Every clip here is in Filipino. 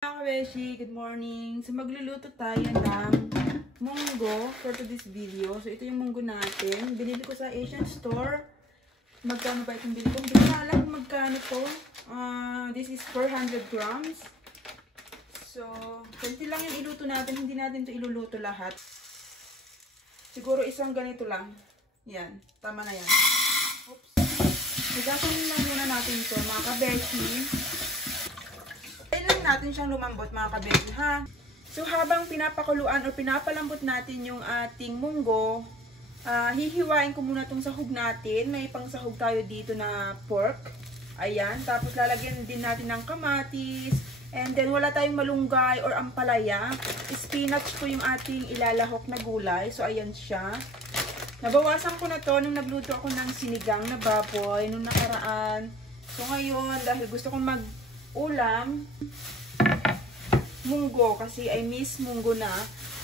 Mga kabeshi, good morning. So magluluto tayo ng munggo for today's video. So ito yung munggo natin. Binili ko sa Asian store. Magkano ba itong binili ko? Hindi ko na alam kung magkano to. This is 400 grams. So, konti lang yung iluto natin. Hindi natin ito iluluto lahat. Siguro isang ganito lang. Yan. Tama na yan. Oops. Nagasanin lang muna natin ito, mga kabeshi. Kailan natin siyang lumambot, mga kabeshi, ha? So, habang pinapakuluan o pinapalambot natin yung ating munggo, hihiwain ko muna itong sahog natin. May pang sahog tayo dito na pork. Ayan. Tapos, lalagyan din natin ng kamatis. And then, wala tayong malunggay or ampalaya. Spinach po yung ating ilalahok na gulay. So, ayan siya. Nabawasan ko na to nung nagluto ako ng sinigang na baboy nung nakaraan. So, ngayon, dahil gusto kong mag-ulam, munggo, kasi I miss munggo na.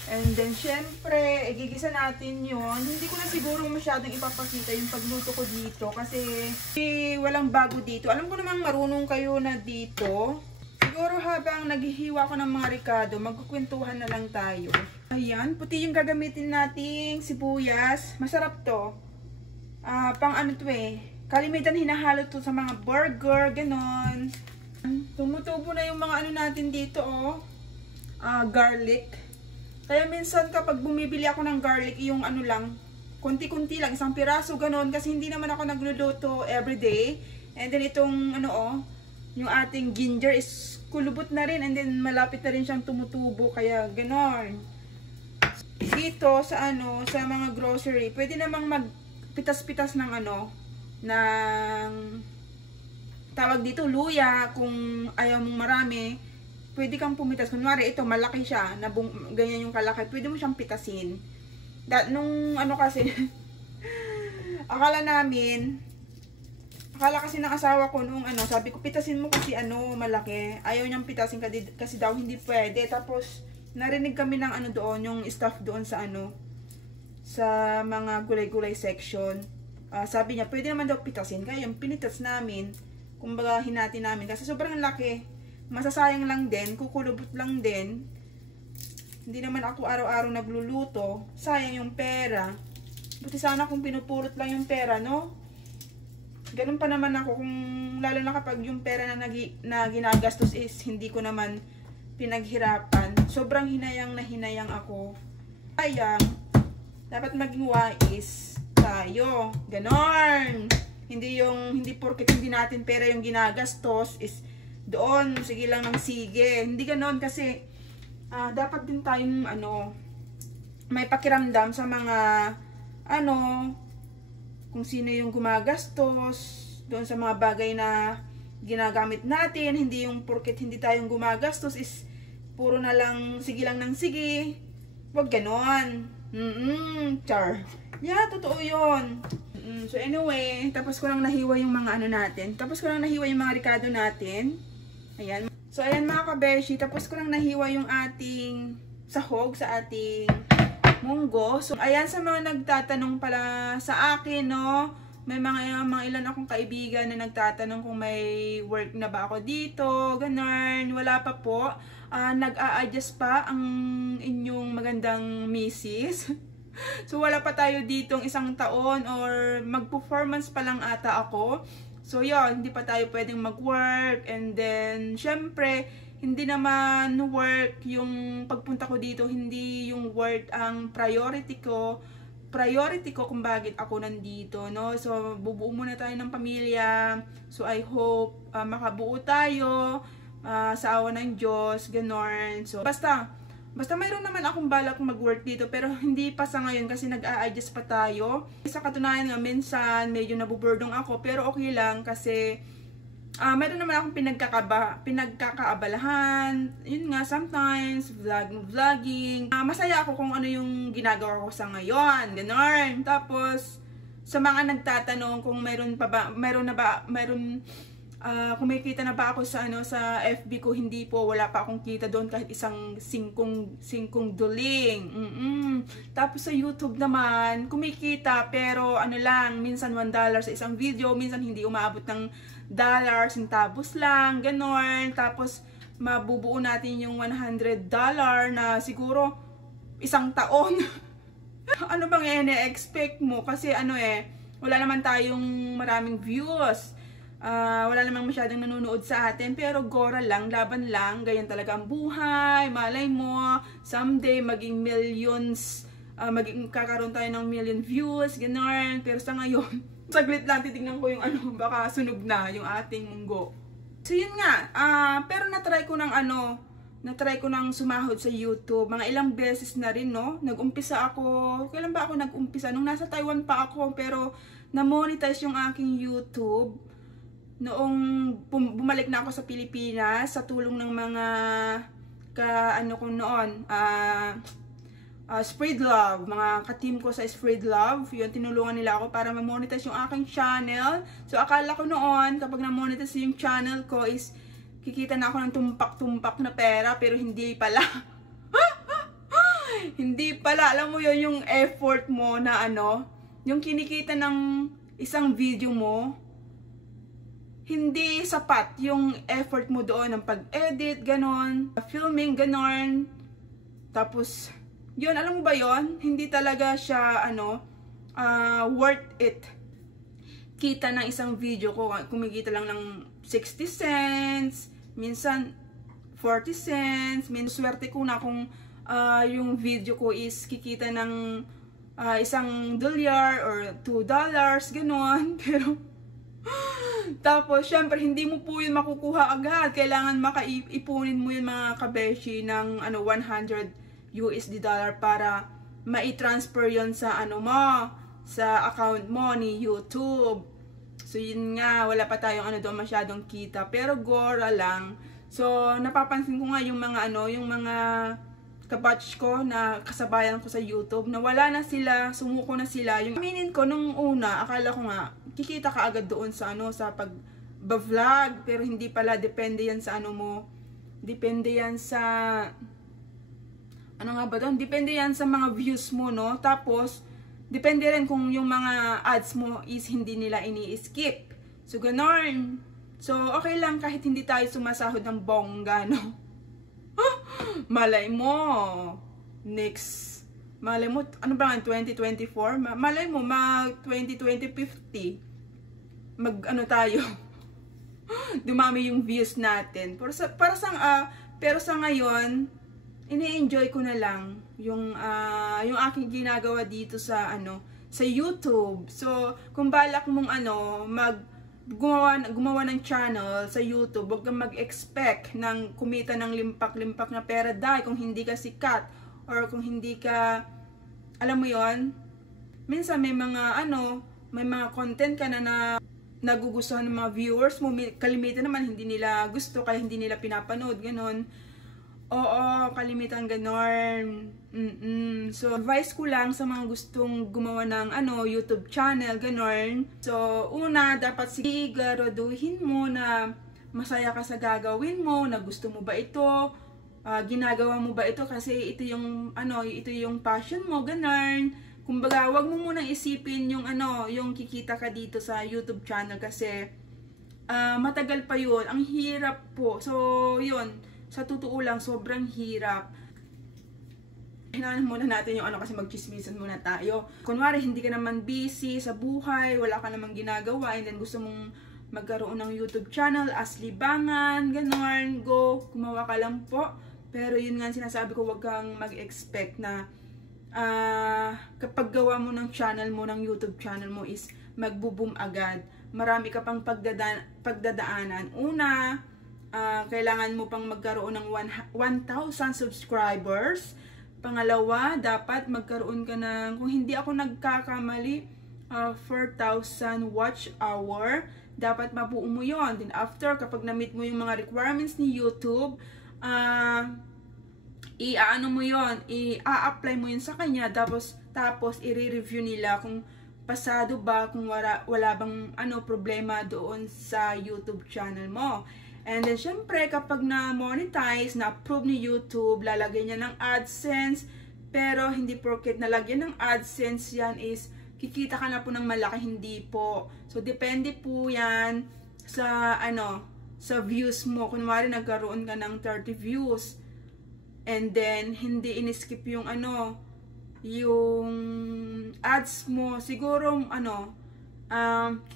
And then, syempre, igigisa natin yun. Hindi ko na siguro masyadong ipapakita yung pagluto ko dito kasi walang bago dito. Alam ko namang marunong kayo na dito. Siguro habang naghihiwa ko ng mga ricado, magkukwentuhan na lang tayo. Ayan, puti yung gagamitin nating sibuyas. Masarap to. Pang ano to eh. Kalimitan hinahalo to sa mga burger, ganon. Tumutubo na yung mga ano natin dito, oh. Garlic. Kaya minsan kapag bumibili ako ng garlic, yung ano lang, kunti-kunti lang, isang piraso, ganon. Kasi hindi naman ako nagluluto everyday. And then itong ano, oh, yung ating ginger is kulubot na rin. And then malapit na rin siyang tumutubo. Kaya ganon. Dito sa ano, sa mga grocery, pwede namang magpitas-pitas ng ano, ng tawag dito, luya. Kung ayaw mong marami, pwede kang pumitas. Kunwari, ito, malaki siya, ganyan yung kalaki, pwede mo siyang pitasin. Nung ano kasi, akala kasi ng asawa ko nung ano, sabi ko, pitasin mo kasi ano, malaki. Ayaw niyang pitasin kasi daw hindi pwede. Tapos, narinig kami ng ano doon, yung staff doon sa ano, sa mga gulay-gulay section. Sabi niya, pwede naman daw pitasin. Kaya yung pinitas namin, kumbaga hinati namin. Kasi sobrang laki. Masasayang lang din, kukulubot lang din. Hindi naman ako araw-araw nagluluto. Sayang yung pera. Buti sana kung pinupulot lang yung pera, no? Ganun pa naman ako, kung lalo na kapag yung pera na ginagastos is hindi ko naman pinaghirapan. Sobrang hinayang na hinayang ako. Sayang, dapat maging wais tayo. Ganon. Hindi porket hindi natin pera yung ginagastos is doon, sige lang ng sige. Hindi ganon kasi dapat din tayong ano, may pakiramdam sa mga ano, kung sino yung gumagastos doon sa mga bagay na ginagamit natin. Hindi yung porket hindi tayong gumagastos is puro na lang sige lang ng sige. Wag ganon. Char. Yeah, totoo yun. So anyway, tapos ko lang nahiwa yung mga ano natin. Tapos ko lang nahiwa yung mga ricado natin. Ayan. So ayan mga kabeshi, tapos ko lang nahiwa yung ating sahog sa ating munggo. So ayan, sa mga nagtatanong pala sa akin, no, may mga ilan akong kaibigan na nagtatanong kung may work na ba ako dito, ganun. Wala pa po. Nag-a-adjust pa ang inyong magandang misis. So wala pa tayo ditong isang taon or mag-performance pa lang ata ako. So yun, hindi pa tayo pwedeng mag-work. And then, syempre, hindi naman work yung pagpunta ko dito. Hindi yung work ang priority ko. Priority ko kung bakit ako nandito, no? So, bubuo muna tayo ng pamilya. So, I hope makabuo tayo sa awa ng Diyos, ganon. So, basta mayroon naman akong balak mag-work dito, pero hindi pa sa ngayon kasi nag-a-adjust pa tayo. Sa katunayan nga, minsan medyo nabuburdong ako, pero okay lang kasi mayroon naman akong pinagkakaabalahan. Yun nga, sometimes, vlogging. Masaya ako kung ano yung ginagawa ko sa ngayon. Ganon. Tapos, sa mga nagtatanong kung kumikita na ba ako sa ano, sa FB ko, hindi po, wala pa akong kita doon kahit isang singkong duling. Tapos sa YouTube naman, kumikita pero ano lang, minsan $1 sa isang video, minsan hindi umaabot ng dollar, centavos lang, ganon. Tapos mabubuo natin yung $100 na siguro isang taon. Ano bang ine-expect mo? Kasi ano wala naman tayong maraming views. Wala namang masyadong nanonood sa atin, pero gora lang, laban lang, ganyan talaga ang buhay. Malay mo, someday maging millions, kakaroon tayo ng million views, gano'n. Pero sa ngayon, saglit lang, titignan ko yung baka sunog na yung ating munggo. So yun nga, pero natry ko ng sumahod sa YouTube, mga ilang beses na rin, no? Nag-umpisa ako, kailan ba ako nag-umpisa? Nung nasa Taiwan pa ako, pero na-monetize yung aking YouTube noong bumalik na ako sa Pilipinas sa tulong ng mga ko noon, Spread Love, mga ka-team ko sa Spread Love, yun, tinulungan nila ako para ma-monetize yung aking channel. So akala ko noon, kapag na-monetize yung channel ko is kikita na ako ng tumpak-tumpak na pera, pero hindi pala. Hindi pala, alam mo yun, yung effort mo na yung kinikita ng isang video mo, hindi sapat yung effort mo doon ng pag-edit, ganon, filming, ganon. Tapos, yun, alam mo ba yun? Hindi talaga siya, worth it. Kita ng isang video ko, kumikita lang ng 60 cents, minsan 40 cents, swerte ko na kung yung video ko is kikita ng $1 or $2, ganon. Pero, tapos, syempre, hindi mo po yun makukuha agad. Kailangan makaipunin mo yun, mga kabeshi, ng $100 para mai-transfer yon sa sa account mo ni YouTube. So yun nga, wala pa tayong doon masyadong kita, pero gora lang. So napapansin ko nga yung mga yung mga kabatch ko na kasabayan ko sa YouTube na wala na sila, sumuko na sila. Yung aminin ko nung una, akala ko nga kikita ka agad doon sa sa pag-vlog, pero hindi pala, depende yan sa mo. Depende yan sa depende yan sa mga views mo, no? Tapos, depende rin kung yung mga ads mo is hindi nila ini-skip. So, ganon. So, okay lang kahit hindi tayo sumasahod ng bongga, no? Malay mo. Next. Malay mo, 2024? Malay mo, 2050. Tayo. Dumami yung views natin. Pero sa ngayon, ini-enjoy ko na lang yung aking ginagawa dito sa sa YouTube. So, kung balak mong gumawa ng channel sa YouTube, wag kang mag-expect ng kumita ng limpak-limpak na pera dahil kung hindi ka sikat or kung hindi ka, alam mo yon, minsan may mga may mga content ka na nagugustuhan ng mga viewers mo, kalimitan naman hindi nila gusto kaya hindi nila pinapanood, ganon. Oo, kalimitan ganon. So, advice ko lang sa mga gustong gumawa ng YouTube channel, ganon. So, una, dapat siguraduhin mo na masaya ka sa gagawin mo, na gusto mo ba ito, ginagawa mo ba ito kasi ito yung ito yung passion mo, ganon. Kumbaga, wag mo munang isipin yung yung kikita ka dito sa YouTube channel kasi matagal pa yun. Ang hirap po. So, yun. Sa totoo lang, sobrang hirap. Hinahan muna natin yung kasi magchismisan muna tayo. Kunwari, hindi ka naman busy sa buhay, wala ka namang ginagawa, and then gusto mong magkaroon ng YouTube channel as libangan, ganon, go, gumawa ka lang po. Pero yun nga sinasabi ko, wag kang mag-expect na kapag gawa mo ng channel mo, ng YouTube channel mo is magbo-boom agad. Marami ka pang pagdadaanan. Una, kailangan mo pang magkaroon ng 1,000 subscribers. Pangalawa, dapat magkaroon ka ng, kung hindi ako nagkakamali, 4,000 watch hour. Dapat mabuo mo yon. Then after, kapag na-meet mo yung mga requirements ni YouTube, i-ano mo yon, i-apply mo yun sa kanya, tapos i-review nila kung pasado ba, kung wala bang problema doon sa YouTube channel mo. And then, syempre, kapag na-monetize, na-approve ni YouTube, lalagay niya ng AdSense, pero hindi porket nalagyan ng AdSense yan is kikita ka na po ng malaki, hindi po. So, depende po yan sa, sa views mo. Kunwari nagkaroon ka ng 30 views and then hindi in-skip yung ano, yung ads mo, siguro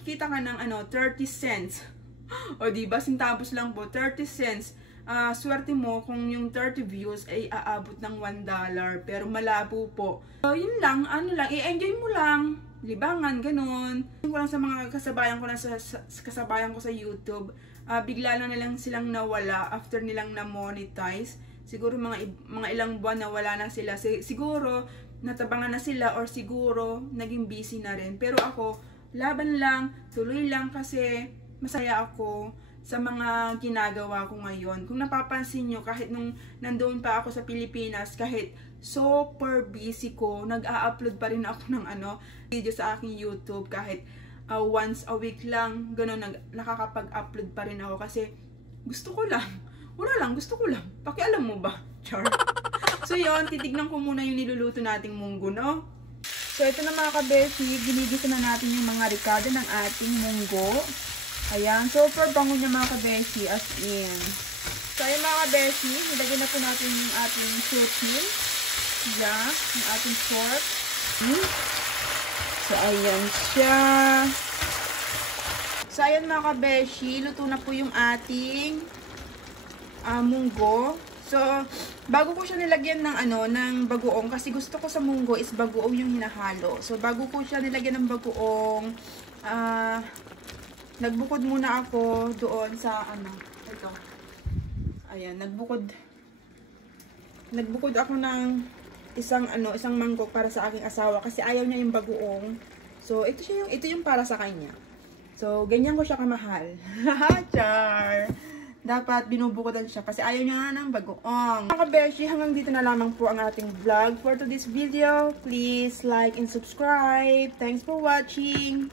kikita ka ng 30 cents. O diba, sintapos lang po, 30 cents. Swerte mo kung yung 30 views ay aabot ng $1, pero malabo po. So, yun lang, i-enjoy mo lang, libangan, ganun. Ko lang sa mga kasabayan ko sa YouTube, bigla lang nilang silang nawala after nilang na-monetize. Siguro mga ilang buwan nawala na sila. Siguro natabangan na sila or siguro naging busy na rin. Pero ako, laban lang, tuloy lang kasi masaya ako sa mga ginagawa ko ngayon. Kung napapansin nyo, kahit nung nandoon pa ako sa Pilipinas, kahit super busy ko, nag-a-upload pa rin ako ng video sa aking YouTube. Kahit once a week lang, gano'n, nakakapag-upload pa rin ako kasi gusto ko lang. Wala lang, gusto ko lang. Pakialam mo ba? Char. So yun, titignan ko muna yung niluluto nating munggo, no? So ito na mga kabeshi, ginigisa na natin yung mga ricado ng ating munggo. Ayan, super bango niya mga kabeshi, as in. So ayan mga kabeshi, nilagyan na po natin yung ating shooting. Ayan, yung ating pork. So ayan siya. So ayan mga kabeshi, luto na po yung ating munggo. So, bago ko siya nilagyan ng ng bagoong, kasi gusto ko sa munggo is bagoong yung hinahalo. So, bago ko siya nilagyan ng bagoong, nagbukod muna ako doon sa ito. Ayan, nagbukod ako ng isang mangkok para sa aking asawa kasi ayaw niya yung bagoong. So, ito yung para sa kanya. So, ganyan ko siya kamahal. Char! Dapat binubukodan siya kasi ayaw niya ng bagoong. Mga kabeshi, hanggang dito na lamang po ang ating vlog for today's video. Please like and subscribe. Thanks for watching.